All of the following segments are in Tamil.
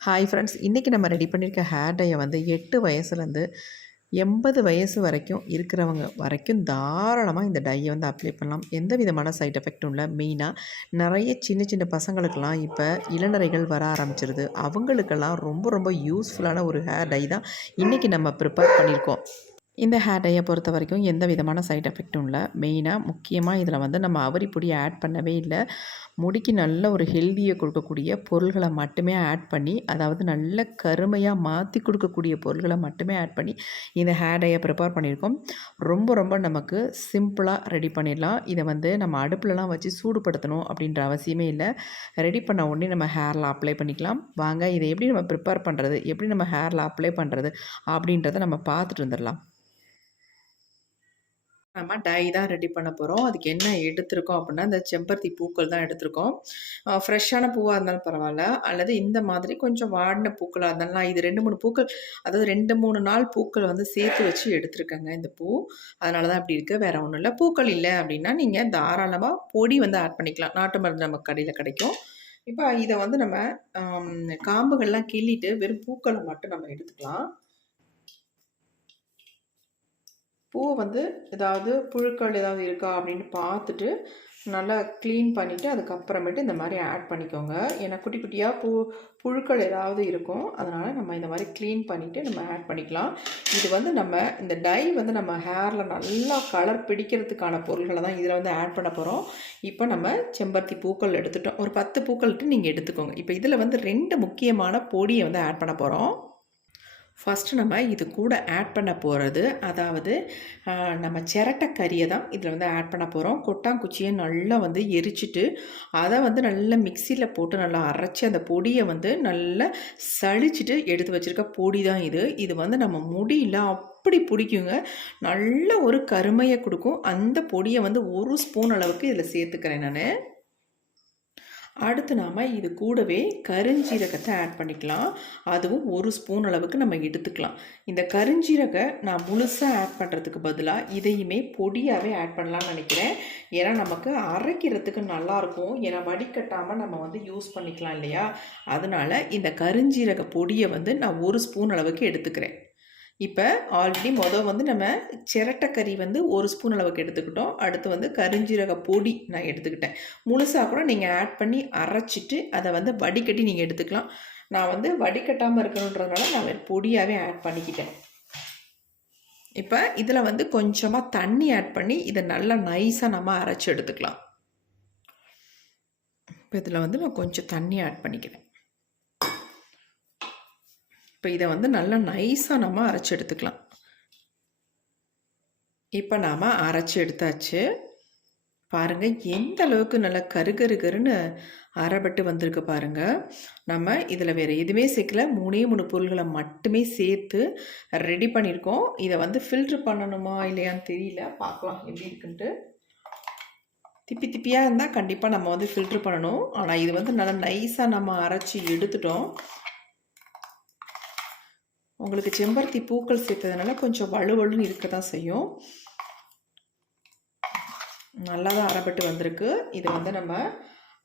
ஹாய் ஃப்ரெண்ட்ஸ் இன்றைக்கி நம்ம ரெடி பண்ணியிருக்க ஹேர் டையை வந்து எட்டு வயசுலேருந்து எண்பது வயசு வரைக்கும் இருக்கிறவங்க வரைக்கும் தாராளமாக இந்த டையை வந்து அப்ளை பண்ணலாம். எந்த விதமான சைட் எஃபெக்டும் இல்லை. மெயினாக நிறைய சின்ன சின்ன பசங்களுக்கெல்லாம் இப்போ இளநரைகள் வர ஆரம்பிச்சிருது. அவங்களுக்கெல்லாம் ரொம்ப ரொம்ப யூஸ்ஃபுல்லான ஒரு ஹேர் டை தான் இன்றைக்கி நம்ம ப்ரிப்பேர் பண்ணியிருக்கோம் இந்த ஹேர் டையை பொறுத்த வரைக்கும் எந்த விதமான சைட் எஃபெக்ட்டும் இல்லை. மெயினாக முக்கியமாக இதில் வந்து நம்ம அவரிப்பொடியை ஆட் பண்ணவே இல்லை. முடிக்கு நல்ல ஒரு ஹெல்தியை கொடுக்கக்கூடிய பொருள்களை மட்டுமே ஆட் பண்ணி அதாவது நல்ல கருமையாக மாற்றி கொடுக்கக்கூடிய பொருள்களை மட்டுமே ஆட் பண்ணி இந்த ஹேர் டையை ப்ரிப்பேர் பண்ணியிருக்கோம். ரொம்ப ரொம்ப நமக்கு சிம்பிளாக ரெடி பண்ணிடலாம். இதை வந்து நம்ம அடுப்புலலாம் வச்சு சூடுபடுத்தணும் அப்படின்ற அவசியமே இல்லை. ரெடி பண்ண உடனே நம்ம ஹேரில் அப்ளை பண்ணிக்கலாம். வாங்க இதை எப்படி நம்ம ப்ரிப்பேர் பண்ணுறது எப்படி நம்ம ஹேரில் அப்ளை பண்ணுறது அப்படின்றத நம்ம பார்த்துட்டு வந்துடலாம். நம்ம டை தான் ரெடி பண்ண போகிறோம் அதுக்கு என்ன எடுத்திருக்கோம் அப்படின்னா இந்த செம்பருத்தி பூக்கள் தான் எடுத்திருக்கோம். ஃப்ரெஷ்ஷான பூவாக இருந்தாலும் பரவாயில்ல. அல்லது இந்த மாதிரி கொஞ்சம் வாடின பூக்களாக இருந்தாலும் இது ரெண்டு மூணு பூக்கள் அதாவது ரெண்டு மூணு நாள் பூக்கள் வந்து சேர்த்து வச்சு எடுத்துருக்கேங்க இந்த பூ. அதனால தான் இப்படி இருக்குது வேறு ஒன்றும் இல்லை. பூக்கள் இல்லை அப்படின்னா நீங்கள் தாராளமாக பொடி வந்து ஆட் பண்ணிக்கலாம். நாட்டு மருந்து நம்ம கடையில் கிடைக்கும். இப்போ இதை வந்து நம்ம காம்புகள்லாம் கிள்ளிட்டு வெறும் பூக்களை மட்டும் நம்ம எடுத்துக்கலாம். பூ வந்து ஏதாவது புழுக்கள் ஏதாவது இருக்கா அப்படின்னு பார்த்துட்டு நல்லா க்ளீன் பண்ணிவிட்டு அதுக்கப்புறமேட்டு இந்த மாதிரி ஆட் பண்ணிக்கோங்க. ஏன்னா குட்டி குட்டியாக பூ புழுக்கள் ஏதாவது இருக்கும். அதனால் நம்ம இந்த மாதிரி க்ளீன் பண்ணிவிட்டு நம்ம ஆட் பண்ணிக்கலாம். இது வந்து நம்ம இந்த டை வந்து நம்ம ஹேரில் நல்லா கலர் பிடிக்கிறதுக்கான பொருள்களை தான் இதில் வந்து ஆட் பண்ண போகிறோம் இப்போ நம்ம செம்பருத்தி பூக்கள் எடுத்துட்டோம். ஒரு பத்து பூக்கள்ட்டு நீங்கள் எடுத்துக்கோங்க. இப்போ இதில் வந்து ரெண்டு முக்கியமான பொடியை வந்து ஆட் பண்ண போகிறோம் ஃபஸ்ட்டு நம்ம இது கூட ஆட் பண்ண போகிறது அதாவது நம்ம சிரட்டக்கறியை தான் இதில் வந்து ஆட் பண்ண போகிறோம் கொட்டாங்குச்சியை நல்லா வந்து எரிச்சிட்டு அதை வந்து நல்லா மிக்சியில் போட்டு நல்லா அரைச்சி அந்த பொடியை வந்து நல்லா சளிச்சிட்டு எடுத்து வச்சுருக்க பொடி தான் இது. இது வந்து நம்ம முடியல அப்படி பிடிக்குங்க. நல்ல ஒரு கருமையை கொடுக்கும். அந்த பொடியை வந்து ஒரு ஸ்பூன் அளவுக்கு இதில் சேர்த்துக்கிறேன் நான். அடுத்து நாம் இது கூடவே கருஞ்சீரகத்தை ஆட் பண்ணிக்கலாம். அதுவும் ஒரு ஸ்பூன் அளவுக்கு நம்ம எடுத்துக்கலாம். இந்த கருஞ்சீரக நான் முழுசாக ஆட் பண்ணுறதுக்கு பதிலாக இதையுமே பொடியாகவே ஆட் பண்ணலாம்னு நினைக்கிறேன். ஏன்னா நமக்கு அரைக்கிறதுக்கு நல்லாயிருக்கும் ஏன்னா வடிகட்டாமல் நம்ம வந்து யூஸ் பண்ணிக்கலாம் இல்லையா? அதனால் இந்த கருஞ்சீரக பொடியை வந்து நான் ஒரு ஸ்பூன் அளவுக்கு எடுத்துக்கிறேன். இப்போ ஆல்ரெடி மொதல் வந்து நம்ம சிரட்டைக்கறி வந்து ஒரு ஸ்பூன் அளவுக்கு எடுத்துக்கிட்டோம். அடுத்து வந்து கரிஞ்சீரக பொடி நான் எடுத்துக்கிட்டேன். முழுசாக கூட நீங்கள் ஆட் பண்ணி அரைச்சிட்டு அதை வந்து வடிகட்டி நீங்கள் எடுத்துக்கலாம். நான் வந்து வடிகட்டாமல் இருக்கணுன்றதுனால நான் பொடியாகவே ஆட் பண்ணிக்கிட்டேன். இப்போ இதில் வந்து கொஞ்சமாக தண்ணி ஆட் பண்ணி இதை நல்லா நைஸாக நம்ம அரைச்சி எடுத்துக்கலாம். இப்போ இதில் வந்து நான் கொஞ்சம் தண்ணி ஆட் பண்ணிக்கிறேன். இப்போ இதை வந்து நல்லா நைஸாக நம்ம அரைச்சி எடுத்துக்கலாம். இப்போ நாம் அரைச்சி எடுத்தாச்சு. பாருங்கள் எந்த அளவுக்கு நல்லா கரு கரு கருன்னு அரைப்பட்டு வந்திருக்கு பாருங்கள் நம்ம இதில் வேறு எதுவுமே சேர்க்கல. மூணே மூணு பொருள்களை மட்டுமே சேர்த்து ரெடி பண்ணியிருக்கோம். இதை வந்து ஃபில்ட்ரு பண்ணணுமா இல்லையான்னு தெரியல. பார்க்கலாம் எப்படி இருக்குன்ட்டு. திப்பி திப்பியாக இருந்தால் கண்டிப்பாக நம்ம வந்து ஃபில்ட்ரு பண்ணணும். ஆனால் இது வந்து நல்லா நைஸாக நம்ம அரைச்சி எடுத்துட்டோம். உங்களுக்கு செம்பருத்தி பூக்கள் சேர்த்ததுனால கொஞ்சம் வலுவலுன்னு இருக்க தான் செய்யும். நல்லா தான் அறப்பட்டு வந்திருக்கு. இது வந்து நம்ம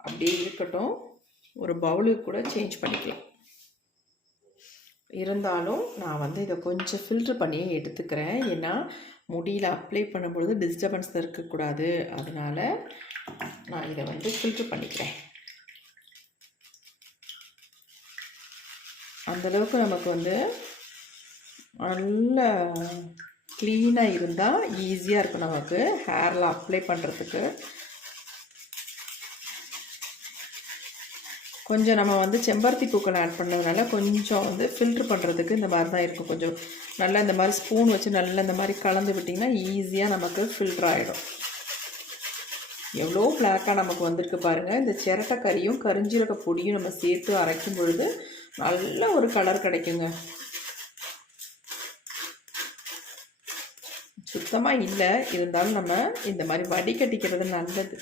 அப்படியே இருக்கட்டும். ஒரு பவுலுக்கு கூட சேஞ்ச் பண்ணிக்கலாம். இருந்தாலும் நான் வந்து இதை கொஞ்சம் ஃபில்ட்ரு பண்ணியே எடுத்துக்கிறேன். ஏன்னா முடியில் அப்ளை பண்ணும்பொழுது டிஸ்டர்பன்ஸ் இருக்கக்கூடாது. அதனால் நான் இதை வந்து ஃபில்ட்ரு பண்ணிக்கிறேன். அந்தளவுக்கு நமக்கு வந்து நல்ல க்ளீனாக இருந்தால் ஈஸியாக இருக்கும் நமக்கு. ஹேரில் அப்ளை பண்ணுறதுக்கு கொஞ்சம் நம்ம வந்து செம்பருத்தி பூக்கள் ஆட் பண்ணதுனால கொஞ்சம் வந்து ஃபில்ட்ரு பண்ணுறதுக்கு இந்த மாதிரி தான் இருக்கும். கொஞ்சம் நல்லா இந்த மாதிரி ஸ்பூன் வச்சு நல்லா இந்த மாதிரி கலந்து விட்டிங்கன்னா ஈஸியாக நமக்கு ஃபில்ட்ரு ஆகிடும் எவ்வளோ பிளாக்காக நமக்கு வந்திருக்கு பாருங்கள் இந்த சிரட்டை கறியும் கரிஞ்சீரக பொடியும் நம்ம சேர்த்து அரைக்கும் பொழுது நல்ல ஒரு கலர் கிடைக்குங்க. சுத்தமாக இல்லை. இருந்தாலும் நம்ம இந்த மாதிரி வடிகட்டிக்கிறது நல்லது.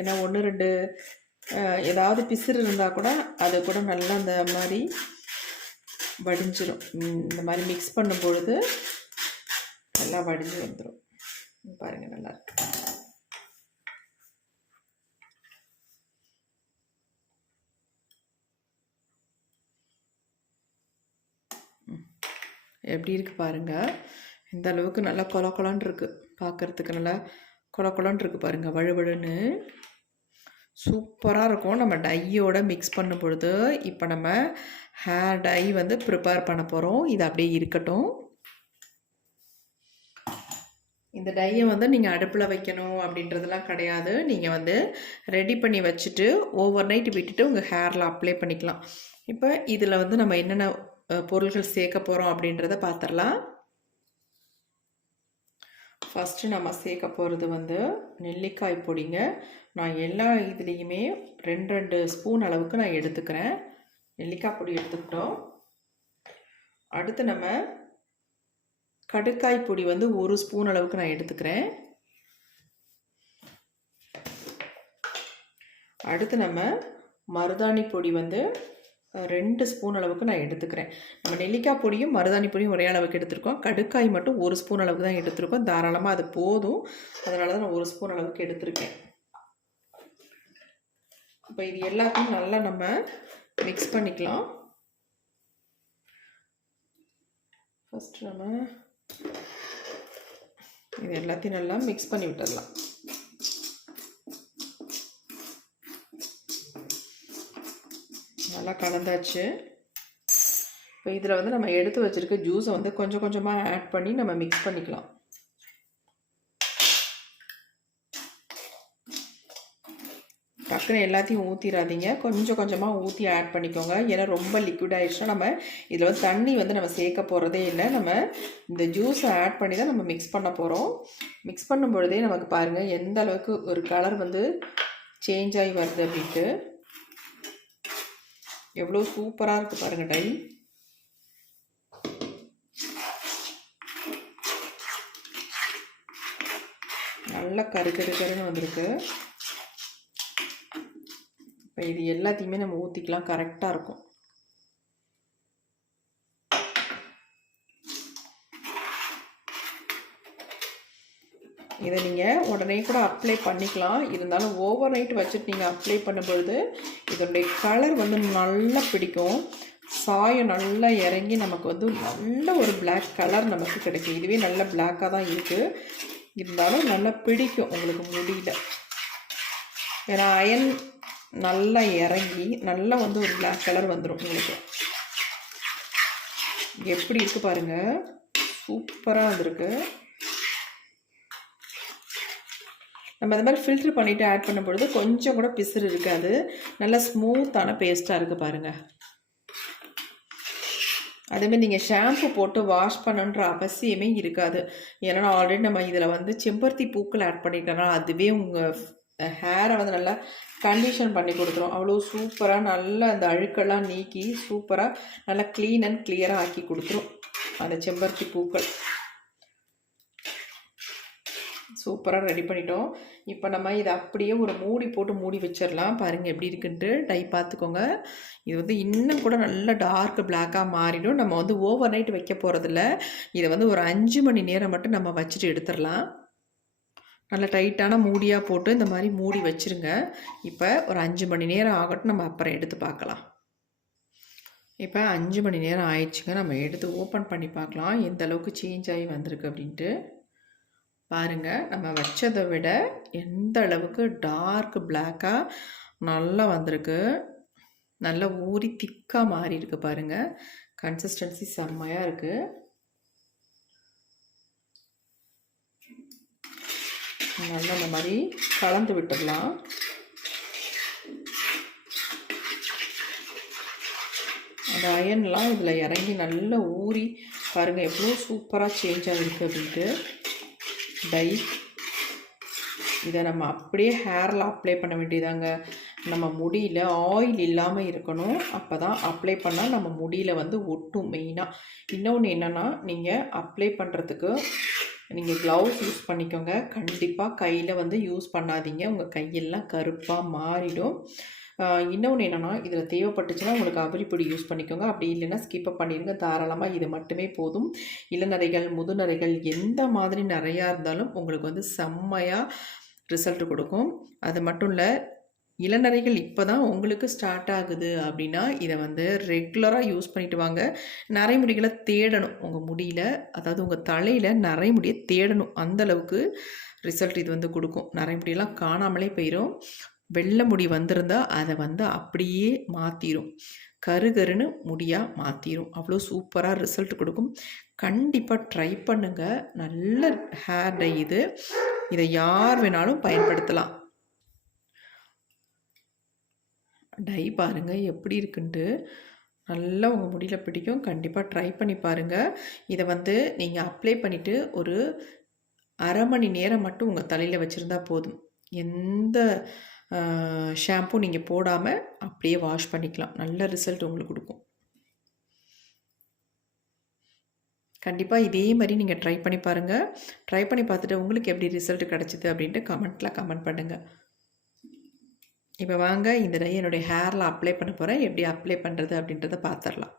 ஏன்னா ஒன்று ரெண்டு ஏதாவது பிசிறு இருந்தால் கூட அது கூட நல்லா அந்த மாதிரி வடிஞ்சிரும். இந்த மாதிரி மிக்ஸ் பண்ணும் பொழுது நல்லா வடிஞ்சு வந்துடும் பாருங்கள் நல்லாயிருக்கு எப்படி இருக்குது பாருங்கள் இந்த அளவுக்கு நல்லா கொல கொலன்னு இருக்குது பார்க்குறதுக்கு நல்லா கொல கொலன்னு இருக்குது பாருங்கள் வழுவழுன்னு சூப்பராக இருக்கும். நம்ம டையோட மிக்ஸ் பண்ணும் பொழுது இப்போ நம்ம ஹேர் டை வந்து ப்ரிப்பேர் பண்ண போகிறோம் இது அப்படியே இருக்கட்டும். இந்த டையை வந்து நீங்கள் அடுப்பில் வைக்கணும் அப்படின்றதெல்லாம் கிடையாது. நீங்கள் வந்து ரெடி பண்ணி வச்சுட்டு ஓவர் நைட் விட்டுட்டு உங்கள் ஹேரில் அப்ளை பண்ணிக்கலாம். இப்போ இதில் வந்து நம்ம என்னென்ன பொருள்கள் பொருட்கள் சேர்க்க போகிறோம் அப்படின்றத பார்த்துடலாம் ஃபஸ்ட்டு நம்ம சேர்க்க போகிறது வந்து நெல்லிக்காய் பொடிங்க. நான் எல்லா இதுலேயுமே ரெண்டு ரெண்டு ஸ்பூன் அளவுக்கு நான் எடுத்துக்கிறேன். நெல்லிக்காய் பொடி எடுத்துக்கிட்டோம். அடுத்து நம்ம கடுக்காய் பொடி வந்து ஒரு ஸ்பூன் அளவுக்கு நான் எடுத்துக்கிறேன். அடுத்து நம்ம மருதாணி பொடி வந்து ரெண்டு ஸ்பூன் அளவுக்கு நான் எடுத்துக்கிறேன். நம்ம நெல்லிக்காய் பொடியும் மருதாணி பொடியும் ஒரே அளவுக்கு எடுத்திருக்கோம். கடுக்காய் மட்டும் ஒரு ஸ்பூன் அளவுக்கு தான் எடுத்திருக்கோம். தாராளமாக அது போதும். அதனால தான் நான் ஒரு ஸ்பூன் அளவுக்கு எடுத்திருக்கேன். இப்போ இது எல்லாத்தையும் நல்லா நம்ம மிக்ஸ் பண்ணிக்கலாம். ஃபஸ்ட்டு நம்ம இது எல்லாத்தையும் நல்லா மிக்ஸ் பண்ணி விட்டுடலாம். நல்லா கலந்தாச்சு. இப்போ இதில் வந்து நம்ம எடுத்து வச்சுருக்க ஜூஸை வந்து கொஞ்சம் கொஞ்சமாக ஆட் பண்ணி நம்ம மிக்ஸ் பண்ணிக்கலாம். டக்குன்னு எல்லாத்தையும் ஊற்றிடாதீங்க கொஞ்சம் கொஞ்சமாக ஊற்றி ஆட் பண்ணிக்கோங்க. ஏன்னா ரொம்ப லிக்விட் ஆகிடுச்சுன்னா நம்ம இதில் வந்து தண்ணி வந்து நம்ம சேர்க்க போகிறதே இல்லை. நம்ம இந்த ஜூஸை ஆட் பண்ணி தான் நம்ம மிக்ஸ் பண்ண போகிறோம் மிக்ஸ் பண்ணும் பொழுதே நமக்கு பாருங்கள் எந்த அளவுக்கு ஒரு கலர் வந்து சேஞ்ச் ஆகி வருது அப்படின்ட்டு. எவ்வளோ சூப்பராக இருக்குது பாருங்கள் டை நல்லா கரு கரு கருன்னு வந்திருக்கு. இப்போ இது எல்லாத்தையுமே நம்ம ஊற்றிக்கலாம் கரெக்டாக இருக்கும். இதை நீங்கள் உடனே கூட அப்ளை பண்ணிக்கலாம். இருந்தாலும் ஓவர் நைட் வச்சுட்டு நீங்கள் அப்ளை பண்ணும்பொழுது இதனுடைய கலர் வந்து நல்லா பிடிக்கும். சாயம் நல்லா இறங்கி நமக்கு வந்து நல்ல ஒரு பிளாக் கலர் நமக்கு கிடைக்கும். இதுவே நல்ல பிளாக்காக தான் இருக்குது இருந்தாலும் நல்லா பிடிக்கும். உங்களுக்கு முடியல. ஏன்னா அயன் நல்லா இறங்கி நல்லா வந்து ஒரு பிளாக் கலர் வந்துடும் உங்களுக்கு. எப்படி இருக்கு பாருங்கள் சூப்பராக வந்திருக்கு. நம்ம இந்த மாதிரி ஃபில்ட்ரு பண்ணிவிட்டு ஆட் பண்ணும்பொழுது கொஞ்சம் கூட பிசுறு இருக்காது. நல்லா ஸ்மூத்தான பேஸ்ட்டாக இருக்குது பாருங்கள் அதேமாதிரி நீங்கள் ஷாம்பு போட்டு வாஷ் பண்ணணுன்ற அவசியமே இருக்காது. ஏன்னா ஆல்ரெடி நம்ம இதில் வந்து செம்பருத்தி பூக்கள் ஆட் பண்ணிட்டோம்னா அதுவே உங்கள் ஹேரை வந்து நல்லா கண்டிஷன் பண்ணி கொடுத்துரும். அவ்வளோ சூப்பராக நல்லா அந்த அழுக்கெல்லாம் நீக்கி சூப்பராக நல்லா க்ளீன் அண்ட் கிளியராக ஆக்கி கொடுத்துரும் அந்த செம்பருத்தி பூக்கள். சூப்பராக ரெடி பண்ணிட்டோம். இப்போ நம்ம இதை அப்படியே ஒரு மூடி போட்டு மூடி வச்சிடலாம் பாருங்கள் எப்படி இருக்குன்ட்டு. டை பார்த்துக்கோங்க இது வந்து இன்னும் கூட நல்லா டார்க் பிளாக்காக மாறிடும். நம்ம வந்து ஓவர் நைட் வைக்க போகிறதில்ல இதை வந்து ஒரு அஞ்சு மணி நேரம் மட்டும் நம்ம வச்சுட்டு எடுத்துடலாம் நல்லா டைட்டான மூடியாக போட்டு இந்த மாதிரி மூடி வச்சுருங்க. இப்போ ஒரு அஞ்சு மணி நேரம் ஆகட்டும். நம்ம அப்புறம் எடுத்து பார்க்கலாம் இப்போ அஞ்சு மணி நேரம் ஆயிடுச்சுங்க. நம்ம எடுத்து ஓப்பன் பண்ணி பார்க்கலாம் எந்த அளவுக்கு சேஞ்ச் ஆகி வந்திருக்கு அப்படின்ட்டு. பாருங்கள் நம்ம வச்சதை விட எந்த அளவுக்கு டார்க் பிளாக்காக நல்லா வந்திருக்கு. நல்லா ஊறி திக்காக மாறி இருக்கு பாருங்கள் கன்சிஸ்டன்சி செம்மையாக இருக்குது நல்லா இந்த மாதிரி கலந்து விட்டுடலாம். அந்த அயன்லாம் இதில் இறங்கி நல்லா ஊறி பாருங்கள் எவ்வளோ சூப்பராக சேஞ்ச் ஆகிருக்கு அப்படின்ட்டு. டை. இதை நம்ம அப்படியே ஹேரில் அப்ளை பண்ண வேண்டியதாங்க. நம்ம முடியில் ஆயில் இல்லாமல் இருக்கணும். அப்போ தான் அப்ளை பண்ணால் நம்ம முடியில் வந்து ஒட்டும் மெயினாக இன்னொன்று என்னென்னா நீங்கள் அப்ளை பண்ணுறதுக்கு நீங்கள் க்ளவுஸ் யூஸ் பண்ணிக்கோங்க. கண்டிப்பாக கையில் வந்து யூஸ் பண்ணாதீங்க. உங்கள் கையெல்லாம் கருப்பாக மாறிடும். இன்னொன்று என்னென்னா இதில் தேவைப்பட்டுச்சுன்னா உங்களுக்கு அவரிப்பொடி யூஸ் பண்ணிக்கோங்க. அப்படி இல்லைன்னா ஸ்கிப்பை பண்ணிடுங்க. தாராளமாக இது மட்டுமே போதும். இளநரைகள் முதுநரைகள் எந்த மாதிரி நிறையா இருந்தாலும் உங்களுக்கு வந்து செம்மையாக ரிசல்ட் கொடுக்கும். அது மட்டும் இல்லை இளநரைகள் இப்போ தான் உங்களுக்கு ஸ்டார்ட் ஆகுது அப்படின்னா இதை வந்து ரெகுலராக யூஸ் பண்ணிட்டு வாங்க. நரைமுடிகளை தேடணும். உங்கள் முடியில் அதாவது உங்கள் தலையில் நரைமுடியை தேடணும். அந்த அளவுக்கு ரிசல்ட் இது வந்து கொடுக்கும். நரைமுடியெல்லாம் காணாமலே போயிடும் வெள்ளை முடி வந்திருந்தா அதை வந்து அப்படியே மாற்றிடும் கருகருன்னு முடியாக மாற்றிடும் அவ்வளோ சூப்பராக ரிசல்ட் கொடுக்கும். கண்டிப்பாக ட்ரை பண்ணுங்கள் நல்ல ஹேர் டை இது. இதை யார் வேணாலும் பயன்படுத்தலாம். டை பாருங்கள் எப்படி இருக்குன்ட்டு. நல்லா உங்கள் முடியில் பிடிக்கும். கண்டிப்பாக ட்ரை பண்ணி பாருங்கள் இதை வந்து நீங்கள் அப்ளை பண்ணிவிட்டு ஒரு அரை மணி நேரம் மட்டும் உங்கள் தலையில் வச்சுருந்தா போதும். எந்த ஷாம்பு நீங்கள் போடாமல் அப்படியே வாஷ் பண்ணிக்கலாம். நல்ல ரிசல்ட் உங்களுக்கு கொடுக்கும். கண்டிப்பாக இதே மாதிரி நீங்கள் ட்ரை பண்ணி பாருங்கள் ட்ரை பண்ணி பார்த்துட்டு உங்களுக்கு எப்படி ரிசல்ட் கிடச்சிது அப்படின்ட்டு கமெண்ட்டில் கமெண்ட் பண்ணுங்கள் இப்போ வாங்க இந்த டை என்னுடைய ஹேரில் அப்ளை பண்ண போகிறேன் எப்படி அப்ளை பண்ணுறது அப்படின்றத பார்த்துடலாம்